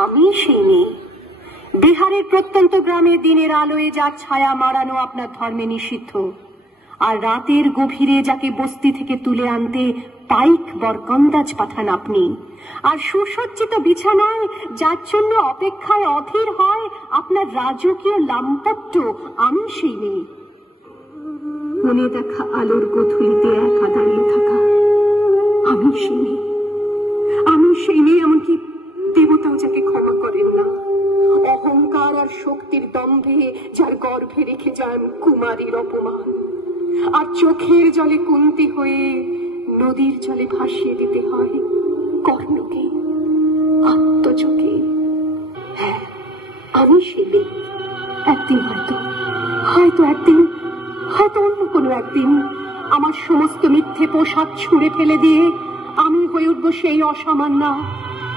আমি সেই মেয়ে, বিহারের প্রত্যন্ত গ্রামে দিনের আলোয় যার ছায়া মারানো আপনার ধর্মে নিষিদ্ধ, আর রাতের গভীরে যাকে বস্তি থেকে তুলে আনতে পাইক বরকন্দাজ পাঠান আপনি, আর সুসজ্জিত বিছানায় যার জন্য অপেক্ষায় অধীর হয় আপনার রাজকীয় লাম্পট্য, আমি সেই মেয়ে। মনে দেখা আলোর গোধূলিতে একা দাঁড়িয়ে থাকা, আমি সেই মেয়ে। আমি সেই মেয়ে, এমনকি দেবতাও যাকে ক্ষমা করেন না। অহংকার আর শক্তির দম্ভে যার গর্ভে রেখে যান কুমারীর অপমান, আর চোখের জলে কুন্তি হয়ে নদীর জলে ভাসিয়ে দিতে হয় কর্ণকে, আত্মজকে। হ্যাঁ, আমি সেই মেয়ে। একদিন হয়তো অন্য কোনো একদিন আমার সমস্ত মিথ্যে পোশাক ছুঁড়ে ফেলে দিয়ে আমি হয়ে উঠবো সেই অসামান্য।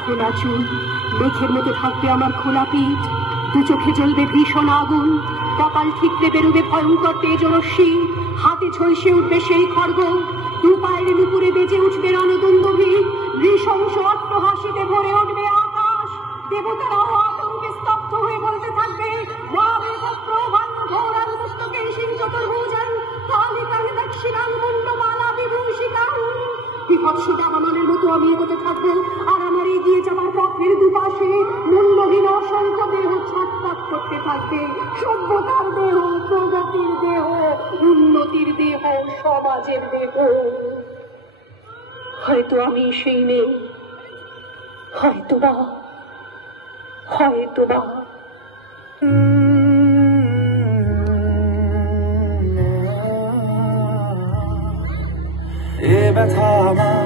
খোলা চুল, মেঘের মতো থাকবে আমার খোলা পিঠ, দু চোখে জ্বলবে ভীষণ আগুন, কপাল ঠিকরে বেরোবে ভয়ঙ্কর তেজরশ্মি, হাতে ঝলসে উঠবে সেই খড়গ, দু পায়ের নুপুরে বেজে উঠবে রণদুন্দুভি, নৃশংস অট্টহাসিতে ভরে উঠবে আকাশ। দেবতারাও আতঙ্কে স্তব্ধ হয়ে বলতে থাকবে, বিভৎস দাবানলের মতো আমি এগোতে থাকবো, আর আমার এগিয়ে যাওয়ার পথের দুপাশে মূল্যহীন অসংখ্য দেহ ছটফট করতে থাকবে। সভ্যতার দেহ, প্রগতির দেহ, উন্নতির দেহ, সমাজের দেহ। হয়তো আমি সেই মেয়ে, হয়তোবা। এ ব্যথা আমার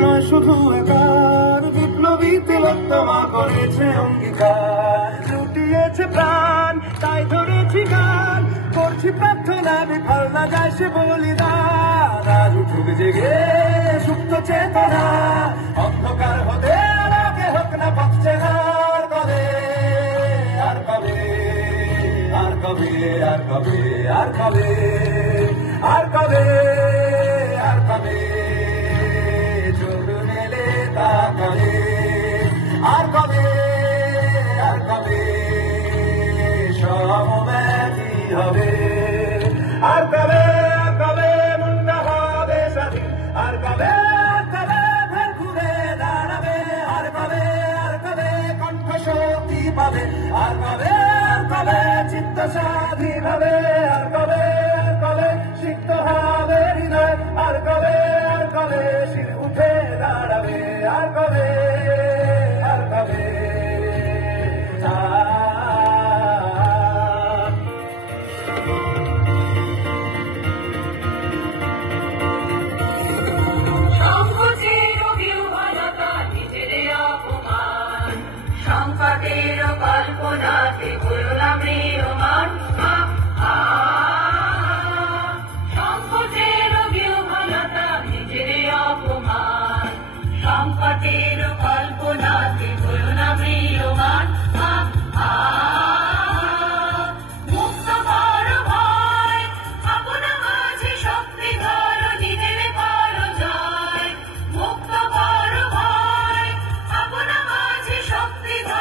নয় শুধু একার, বিপ্লবী তিলোত্তমা করেছে অঙ্গীকার, লুটিয়েছে প্রাণ তাই ধরেছি গান, করছি প্রার্থনা বিফল না যায় সে বলিদান। আজ উঠুক জেগে সুপ্ত চেতনা, অন্ধকার হতে আলোকে হোক না পাচ্ছে না। আর কবে, আর কবে, আর কবে, আর কবে, আর কবে, আর কবে চোখ মেলে তাকালে, আর কবে, আর কবে সমব্যাধি হবে, আর কবে, আর কবে মুন্ডা হবে স্বাধীন, আর কবে, আর কবে ফের ঘুরে দাঁড়াবে, আর কবে, আর কবে কণ্ঠ শক্তি পাবে, আর কবে, আর কবে চিত্ত স্বাধীন হবে, আর কবে, আর কবে সিক্ত হবে হৃদয়, আর কবে, আর কবে শির উঠে দাঁড়াবে, আর কবে, আর কবে। সংকটের কল্পনাতে করলাম ম্রিয়মান, সংকটের বিহ্বলতা নিজের অপমান, সংকটের কল্পনাতে করলাম ম্রিয়মান। মুক্ত কর ভয়, আপনা মাঝে শক্তি ধর, নিজের কর জয়। মুক্ত কর ভয়, আপনা মাঝে শক্তি ধর,